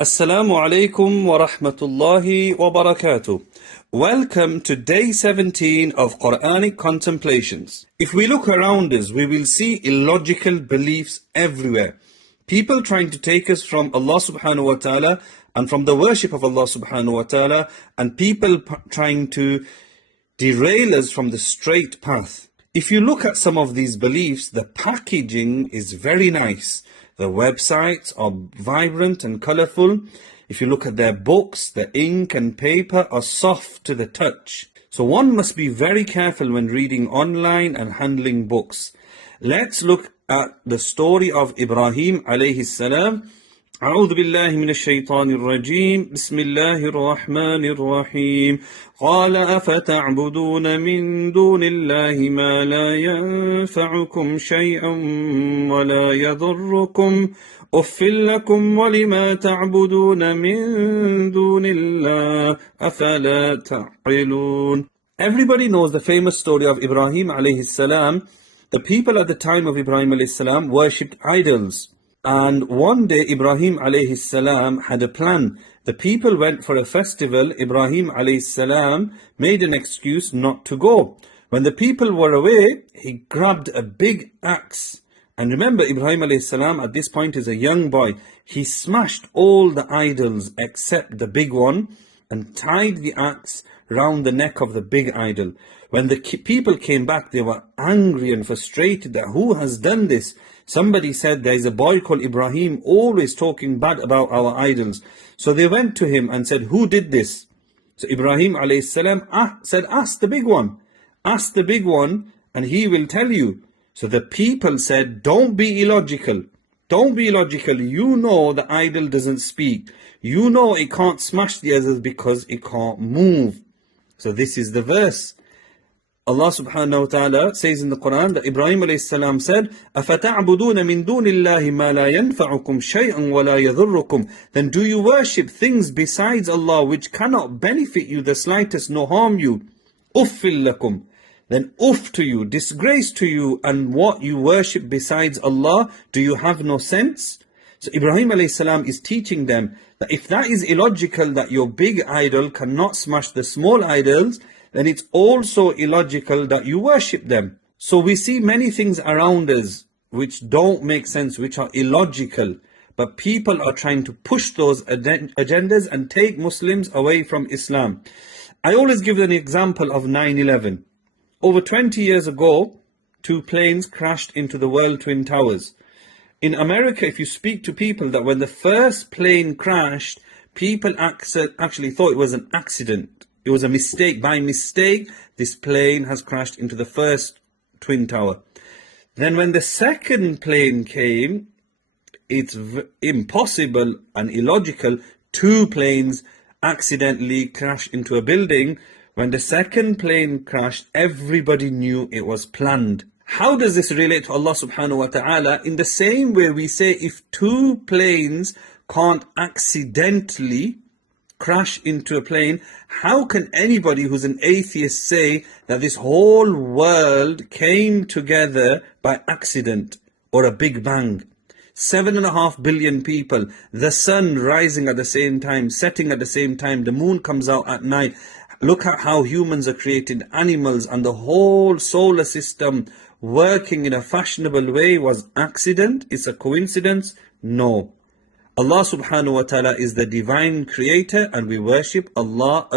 Assalamu alaikum wa rahmatullahi wa barakatuh. Welcome to day 17 of Qur'anic Contemplations. If we look around us, we will see illogical beliefs everywhere. People trying to take us from Allah subhanahu wa ta'ala and from the worship of Allah subhanahu wa ta'ala, and people trying to derail us from the straight path. If you look at some of these beliefs, the packaging is very nice. The websites are vibrant and colorful. If you look at their books, the ink and paper are soft to the touch. So one must be very careful when reading online and handling books. Let's look at the story of Ibrahim alayhi salam. أعوذ بالله من الشيطان الرجيم بسم الله الرحمن الرحيم قال أفتعبدون من دون الله ما لا ينفعكم شيئا ولا يضركم أف لكم ولما تعبدون من دون الله أفلا تعقلون. Everybody knows the famous story of Ibrahim alayhi salam. The people at the time of Ibrahim alayhi salam worshipped idols. And one day Ibrahim alayhi salam had a plan. The people went for a festival. Ibrahim alayhi salam made an excuse not to go. When the people were away, he grabbed a big axe. And remember, Ibrahim alayhi salam at this point is a young boy. He smashed all the idols except the big one and tied the axe round the neck of the big idol. When the people came back, they were angry and frustrated that who has done this? Somebody said there is a boy called Ibrahim always talking bad about our idols. So they went to him and said, who did this? So Ibrahim alayhi salam said, ask the big one. Ask the big one and he will tell you. So the people said, don't be illogical. Don't be illogical. You know the idol doesn't speak. You know it can't smash the others because it can't move. So this is the verse. Allah subhanahu wa ta'ala says in the Quran that Ibrahim alayhi salam said, أَفَتَعْبُدُونَ مِن دُونِ اللَّهِ مَا لَا يَنْفَعُكُمْ شَيْئًا وَلَا يَضُرُّكُمْ. Then do you worship things besides Allah which cannot benefit you the slightest nor harm you? أُفِّل لَكُمْ. Then uff to you, disgrace to you, and what you worship besides Allah, do you have no sense? So Ibrahim alayhi salam is teaching them that if that is illogical, that your big idol cannot smash the small idols, then it's also illogical that you worship them. So we see many things around us which don't make sense, which are illogical. But people are trying to push those agendas and take Muslims away from Islam. I always give an example of 9/11. Over 20 years ago, 2 planes crashed into the World Twin Towers. In America, if you speak to people, that when the first plane crashed, people actually thought it was an accident. It was a mistake. By mistake, this plane has crashed into the first Twin Tower. Then when the second plane came, it's impossible and illogical. 2 planes accidentally crashed into a building. When the second plane crashed, everybody knew it was planned. How does this relate to Allah subhanahu wa ta'ala? In the same way we say if 2 planes can't accidentally crash into a plane, how can anybody who's an atheist say that this whole world came together by accident or a big bang? 7.5 billion people, the sun rising at the same time, setting at the same time, the moon comes out at night. Look at how humans are created, animals, and the whole solar system working in a fashionable way was accident? It's a coincidence? No. Allah subhanahu wa ta'ala is the divine creator and we worship Allah